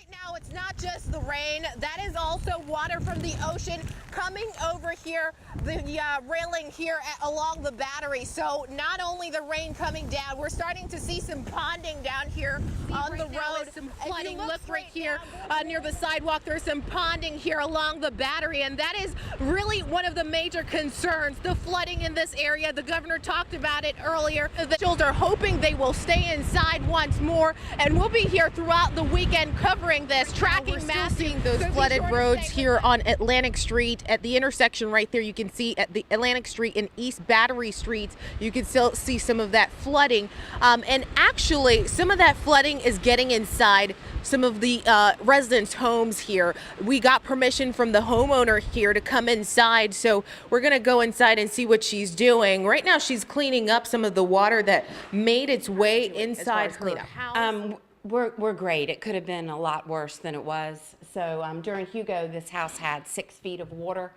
Right now, it's not just the rain. That is also water from the ocean coming over here, the railing here along the battery. So not only the rain coming down, we're starting to see some ponding down here on the road. Some flooding. Look right here near the sidewalk. There's some ponding here along the battery, and that is really one of the major concerns, the flooding in this area. The governor talked about it earlier. The officials are hoping they will stay inside once more, and we'll be here throughout the weekend covering this, tracking massing those flooded roads here on Atlantic Street at the intersection right there. You can see at the Atlantic Street and East Battery Streets, you can still see some of that flooding. And actually, some of that flooding is getting inside some of the residents' homes here. We got permission from the homeowner here to come inside, so we're gonna go inside and see what she's doing. Right now, she's cleaning up some of the water that made its way inside her house. We're great. It could have been a lot worse than it was. So during Hugo, this house had 6 feet of water,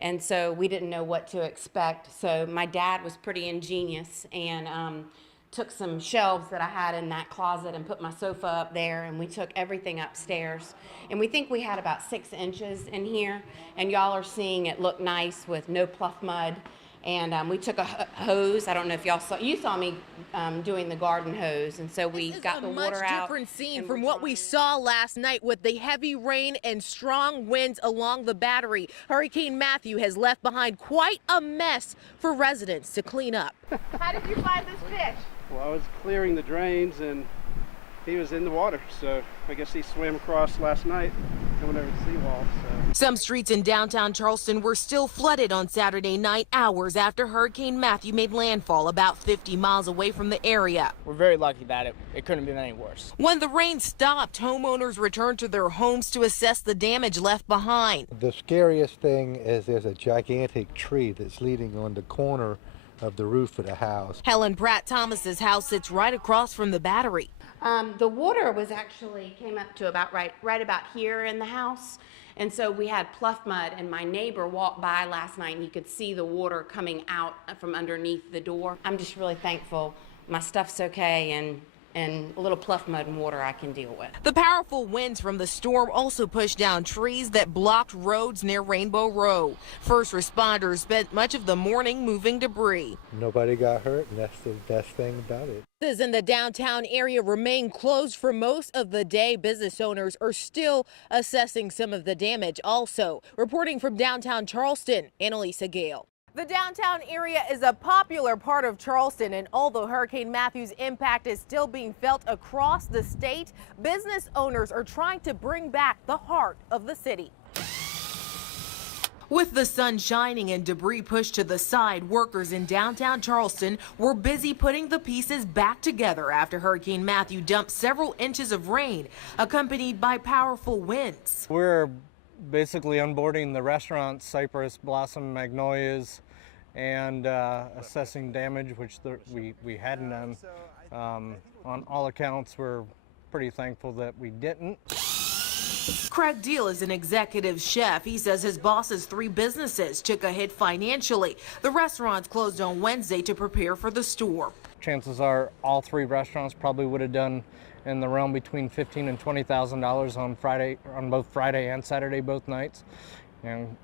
and so we didn't know what to expect. So my dad was pretty ingenious and took some shelves that I had in that closet and put my sofa up there, and we took everything upstairs. And we think we had about 6 inches in here, and y'all are seeing it look nice with no pluff mud. And we took a hose. I don't know if y'all saw, you saw me doing the garden hose, and so we got the water out. This is a much different scene from what we saw last night with the heavy rain and strong winds along the battery. Hurricane Matthew has left behind quite a mess for residents to clean up. How did you find this fish? Well, I was clearing the drains and he was in the water, so I guess he swam across last night coming over the seawall. Some streets in downtown Charleston were still flooded on Saturday night, hours after Hurricane Matthew made landfall about 50 miles away from the area. We're very lucky that it couldn't have been any worse. When the rain stopped, homeowners returned to their homes to assess the damage left behind. The scariest thing is there's a gigantic tree that's leaning on the corner of the roof of the house. Helen Pratt Thomas's house sits right across from the battery. The water was actually came up to about right about here in the house, and so we had pluff mud, and my neighbor walked by last night and he could see the water coming out from underneath the door. I'm just really thankful my stuff's okay, and a little pluff mud and water I can deal with. The powerful winds from the storm also pushed down trees that blocked roads near Rainbow Row. First responders spent much of the morning moving debris. Nobody got hurt, and that's the best thing about it. Businesses in the downtown area remain closed for most of the day. Business owners are still assessing some of the damage. Also, reporting from downtown Charleston, Anna-Lysa Gale. The downtown area is a popular part of Charleston, and although Hurricane Matthew's impact is still being felt across the state, business owners are trying to bring back the heart of the city. With the sun shining and debris pushed to the side, workers in downtown Charleston were busy putting the pieces back together after Hurricane Matthew dumped several inches of rain, accompanied by powerful winds. We're basically unboarding the restaurants, Cypress, Blossom, Magnolias, and assessing damage, which we hadn't done. On all accounts, we're pretty thankful that we didn't. Craig Deal is an executive chef. He says his boss's 3 businesses took a hit financially. The restaurants closed on Wednesday to prepare for the storm. Chances are all 3 restaurants probably would have done in the realm between $15,000 and $20,000 on both Friday and Saturday, both nights. And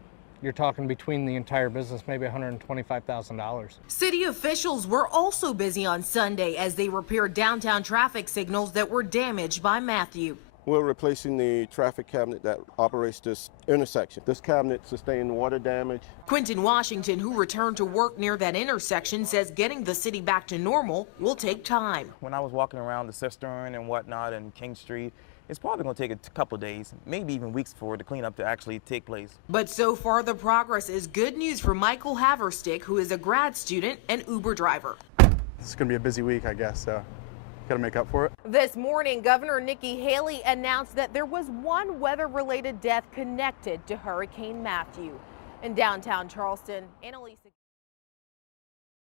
you're talking between the entire business, maybe $125,000. City officials were also busy on Sunday as they repaired downtown traffic signals that were damaged by Matthew. We're replacing the traffic cabinet that operates this intersection. This cabinet sustained water damage. Quentin Washington, who returned to work near that intersection, says getting the city back to normal will take time. When I was walking around the Cistern and whatnot and King Street, it's probably going to take a couple of days, maybe even weeks for the cleanup to actually take place. But so far the progress is good news for Michael Haverstick, who is a grad student and Uber driver. It's going to be a busy week, I guess, so got to make up for it. This morning, Governor Nikki Haley announced that there was one weather-related death connected to Hurricane Matthew. In downtown Charleston, Anna-Lysa.